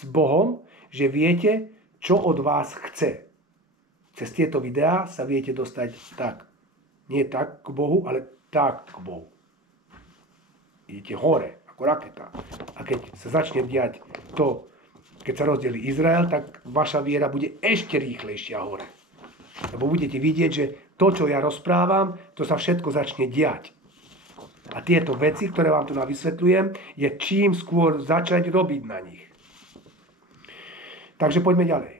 s Bohom, že viete, čo od vás chce. Cez tieto videá sa viete dostať tak. Nie tak k Bohu, ale tak k Bohu. Idete hore, ako raketa. A keď sa začne diať to, keď sa rozdelí Izrael, tak vaša viera bude ešte rýchlejšia hore. Lebo budete vidieť, že to, čo ja rozprávam, to sa všetko začne diať. A tieto veci, ktoré vám tu vysvetľujem, je čím skôr začať robiť na nich. Takže poďme ďalej.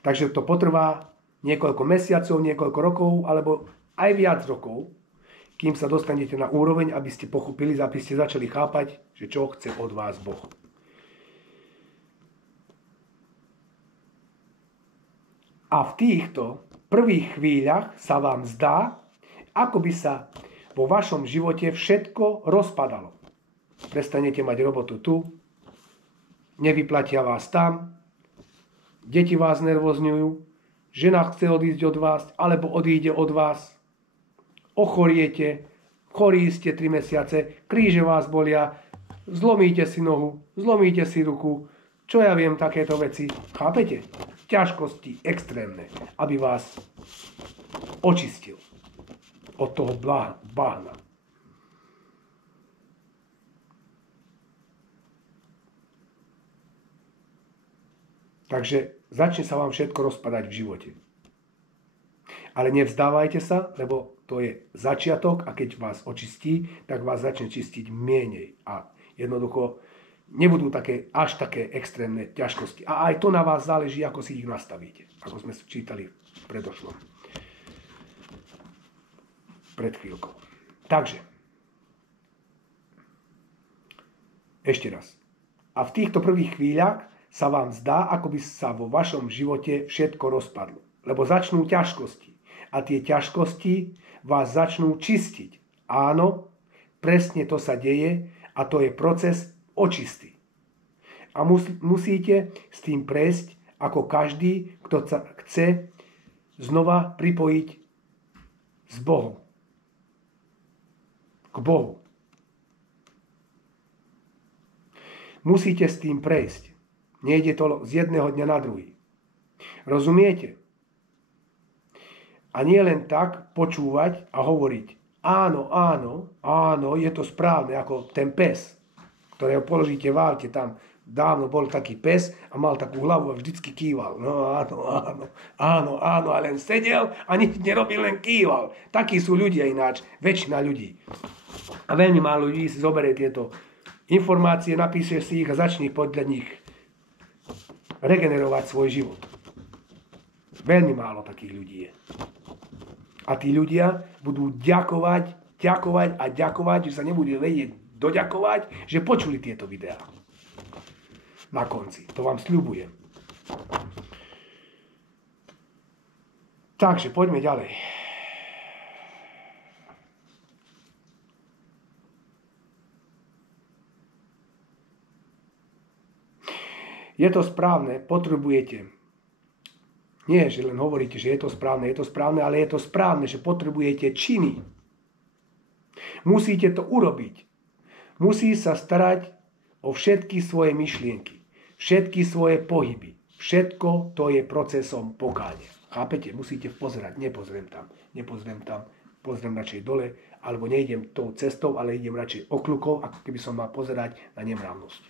Takže to potrvá niekoľko mesiacov, niekoľko rokov, alebo aj viac rokov, kým sa dostanete na úroveň, aby ste pochopili, aby ste začali chápať, že čo chce od vás Boh. A v týchto prvých chvíľach sa vám zdá, ako by sa vo vašom živote všetko rozpadalo. Prestanete mať robotu tu, nevyplatia vás tam, deti vás nervozňujú, žena chce odísť od vás, alebo odíde od vás, ochoriete, chorí ste 3 mesiace, kríže vás bolia, zlomíte si nohu, zlomíte si ruku, čo ja viem, takéto veci. Chápete? Ťažkosti extrémne, aby vás očistil od toho bahna. Takže začne sa vám všetko rozpadať v živote. Ale nevzdávajte sa, lebo to je začiatok a keď vás očistí, tak vás začne čistiť menej. A jednoducho nebudú až také extrémne ťažkosti. A aj to na vás záleží, ako si ich nastavíte. Ako sme čítali v predošlom. Pred chvíľkou. Takže. Ešte raz. A v týchto prvých chvíľach sa vám zdá, ako by sa vo vašom živote všetko rozpadlo. Lebo začnú ťažkosti. A tie ťažkosti vás začnú čistiť. Áno, presne to sa deje a to je proces očisty. A musíte s tým prejsť ako každý, kto sa chce znova pripojiť s Bohom. K Bohu. Musíte s tým prejsť. Nejde to z jedného dňa na druhý. Rozumiete? A nie len tak počúvať a hovoriť áno, áno, áno, je to správne, ako ten pes, ktorého položíte v aute, tam dávno bol taký pes a mal takú hlavu a vždycky kýval. No áno, áno, áno, áno, a len sedel a nič nerobil, len kýval. Takí sú ľudia ináč, väčšina ľudí. A veľmi málo ľudí si zoberie tieto informácie, napíše si ich a začne podľa nich regenerovať svoj život. Veľmi málo takých ľudí je. A tí ľudia budú ďakovať a ďakovať, že sa nebudú vedieť doďakovať, že počuli tieto videá. Na konci. To vám sľubujem. Takže poďme ďalej. Je to správne, potrebujete. Nie, že len hovoríte, že je to správne, ale je to správne, že potrebujete činy. Musíte to urobiť. Musí sa starať o všetky svoje myšlienky, všetky svoje pohyby. Všetko to je procesom pokánia. Chápete? Musíte pozerať. Nepozriem tam, pozriem radšej dole, alebo nejdem tou cestou, ale idem radšej okľukou, ako keby som mal pozerať na nemravnosť.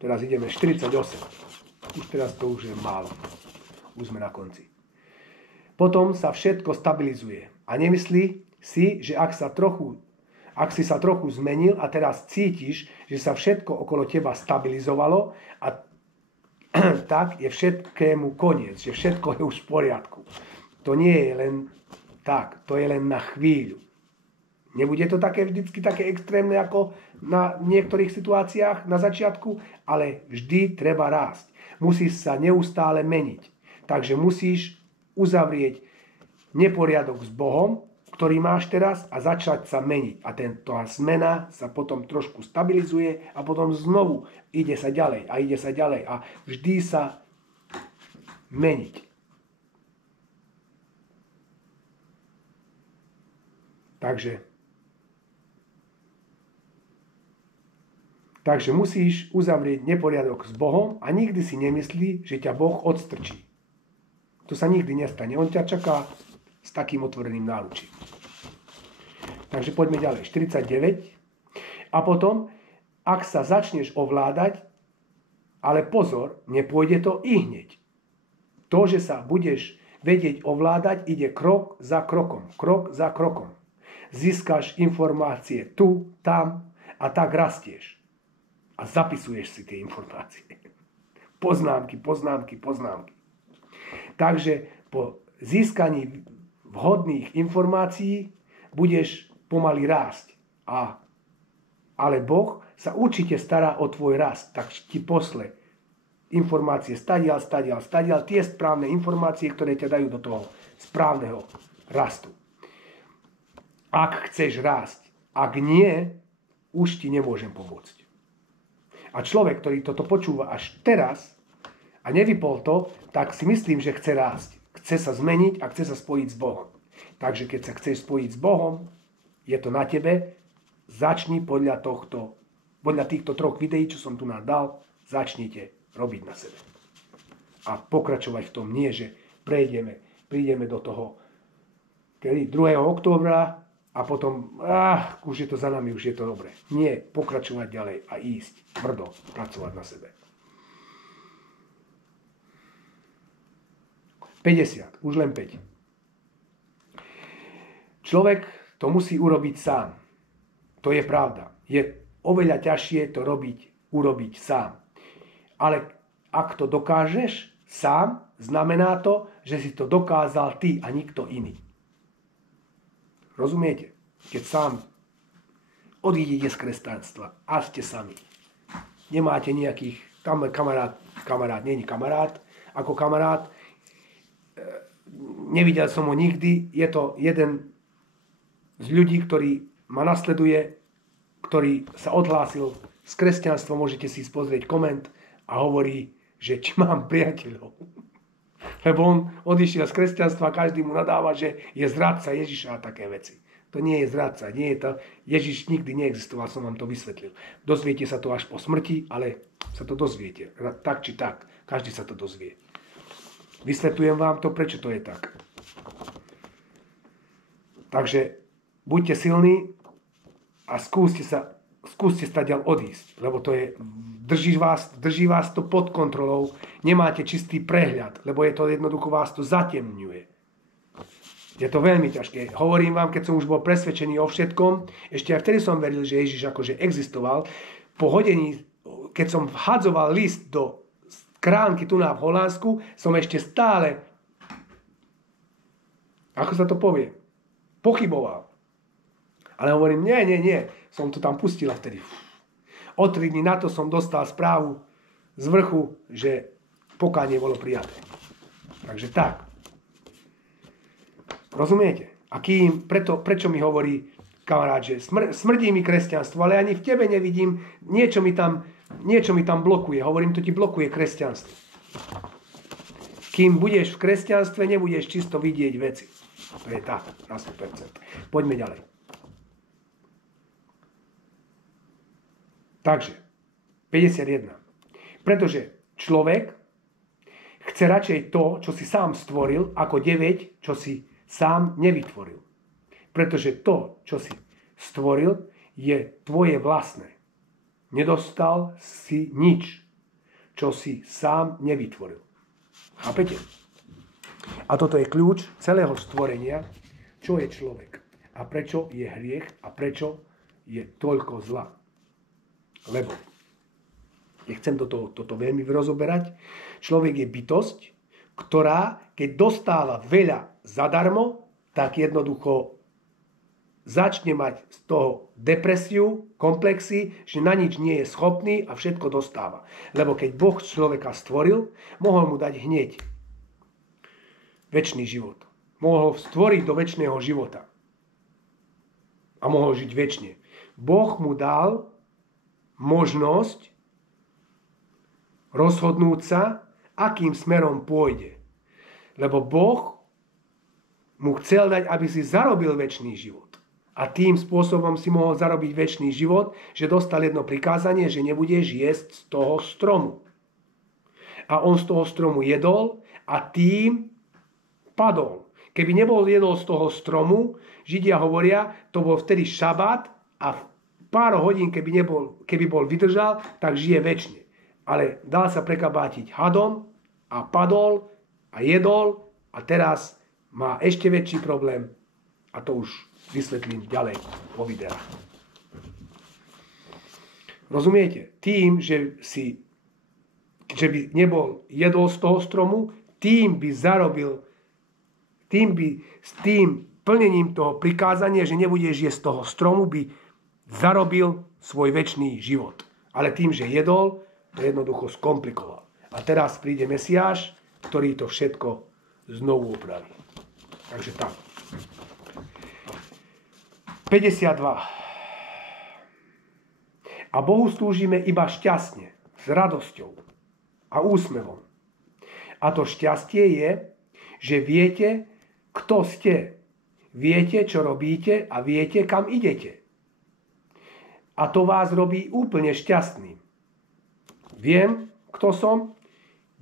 Teraz ideme 48. Už teraz to už je málo. Už sme na konci. Potom sa všetko stabilizuje. A nemyslí si, že ak si sa trochu zmenil a teraz cítiš, že sa všetko okolo teba stabilizovalo a tak je všetkému koniec, že všetko je už v poriadku. To nie je len tak, to je len na chvíľu. Nebude to vždycky také extrémne ako na niektorých situáciách na začiatku, ale vždy treba rásť. Musíš sa neustále meniť. Takže musíš uzavrieť neporiadok s Bohom, ktorý máš teraz a začať sa meniť. A tá zmena sa potom trošku stabilizuje a potom znovu ide sa ďalej a ide sa ďalej. A vždy sa meniť. Takže musíš uzavrieť neporiadok s Bohom a nikdy si nemyslí, že ťa Boh odstrčí. To sa nikdy nestane. On ťa čaká s takým otvoreným náručím. Takže poďme ďalej. 49. A potom, ak sa začneš ovládať, ale pozor, nepôjde to i hneď. To, že sa budeš vedieť ovládať, ide krok za krokom. Krok za krokom. Získaš informácie tu, tam a tak rastieš. A zapisuješ si tie informácie. Poznámky. Takže po získaní vhodných informácií budeš pomaly rásť. Ale Boh sa určite stará o tvoj rast. Tak ti posle informácie stadiaľ, tie správne informácie, ktoré ťa dajú do toho správneho rastu. Ak chceš rásť, ak nie, už ti nemôžem pomôcť. A človek, ktorý toto počúva až teraz a nevypol to, tak si myslím, že chce rásť. Chce sa zmeniť a chce sa spojiť s Bohom. Takže keď sa chceš spojiť s Bohom, je to na tebe. Začni podľa týchto 3 videí, čo som tu nám dal, začnite robiť na sebe. A pokračovať v tom, nie, že prídeme do toho 2. októbra a potom, už je to za nami, už je to dobre. Nie, pokračovať ďalej a ísť tvrdo, pracovať na sebe. 50, už len 5. Človek to musí urobiť sám. To je pravda. Je oveľa ťažšie to urobiť sám. Ale ak to dokážeš sám, znamená to, že si to dokázal ty a nikto iný. Rozumiete? Keď sám odídete z kresťanstva a ste sami. Nemáte nejakých kamarát nie je kamarát, ako kamarát. Nevidel som ho nikdy. Je to jeden z ľudí, ktorý ma nasleduje, ktorý sa odhlásil z kresťanstva. Môžete si pozrieť koment a hovorí, že či mám priateľov. Lebo on odišiel z kresťanstva a každý mu nadáva, že je zradca Ježiša a také veci. To nie je zradca, nie je to. Ježiš nikdy neexistoval, som vám to vysvetlil. Dozviete sa to až po smrti, ale sa to dozviete. Tak či tak, každý sa to dozvie. Vysvetľujem vám to, prečo to je tak. Takže buďte silní a skúste stadiaľ odísť, lebo to je, drží vás to pod kontrolou, nemáte čistý prehľad, lebo je to jednoducho vás to zatemňuje. Je to veľmi ťažké. Hovorím vám, keď som už bol presvedčený o všetkom, ešte aj vtedy som veril, že Ježiš akože existoval. Po hodení, keď som vhadzoval list do kránky tu na v Holandsku, som ešte stále, ako sa to povie, pochyboval. Ale hovorím, nie, som to tam pustila vtedy. O 3 dní na to som dostal správu z vrchu, že pokánie bolo prijaté. Takže tak. Rozumiete? A prečo mi hovorí kamarát, že smrdí mi kresťanstvo, ale ani v tebe nevidím, niečo mi tam blokuje. Hovorím, to ti blokuje kresťanstvo. Kým budeš v kresťanstve, nebudeš čisto vidieť veci. To je tak, na 100%. Poďme ďalej. Takže, 51. Pretože človek chce radšej to, čo si sám stvoril, ako 9, čo si sám nevytvoril. Pretože to, čo si stvoril, je tvoje vlastné. Nedostal si nič, čo si sám nevytvoril. Chápete? A toto je kľúč celého stvorenia, čo je človek. A prečo je hriech a prečo je toľko zla. Lebo, nechcem toto veľmi rozoberať, človek je bytosť, ktorá, keď dostáva veľa zadarmo, tak jednoducho začne mať z toho depresiu, komplexy, že na nič nie je schopný a všetko dostáva. Lebo keď Boh človeka stvoril, mohol mu dať hneď večný život. Mohol ho stvoriť do večného života. A mohol žiť večne. Boh mu dal možnosť rozhodnúť sa, akým smerom pôjde. Lebo Boh mu chcel dať, aby si zarobil večný život. A tým spôsobom si mohol zarobiť večný život, že dostal jedno prikázanie, že nebudeš jesť z toho stromu. A on z toho stromu jedol a tým padol. Keby nebol jedol z toho stromu, Židia hovoria, to bol vtedy šabát a pár hodín, keby bol vydržal, tak žije večne. Ale dal sa prekabátiť hadom a padol a jedol a teraz má ešte väčší problém a to už vysvetlím ďalej po videách. Rozumiete? Tým, že by nebol jedol z toho stromu, tým by zarobil, s tým plnením toho prikázania, že nebudeš jesť z toho stromu, by zarobil svoj večný život. Ale tým, že jedol, to jednoducho skomplikoval. A teraz príde Mesiáš, ktorý to všetko znovu opraví. Takže tak. 52. A Bohu slúžime iba šťastne, s radosťou a úsmevom. A to šťastie je, že viete, kto ste. Viete, čo robíte a viete, kam idete. A to vás robí úplne šťastným. Viem, kto som,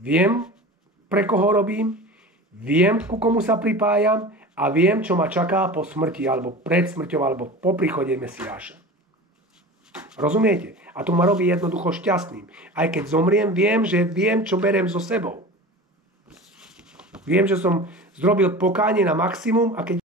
viem, pre koho robím, viem, ku komu sa pripájam a viem, čo ma čaká po smrti, alebo pred smrťou, alebo po príchode Mesiáša. Rozumiete? A to ma robí jednoducho šťastným. Aj keď zomriem, viem, čo beriem so sebou. Viem, že som zrobil pokánie na maximum a keď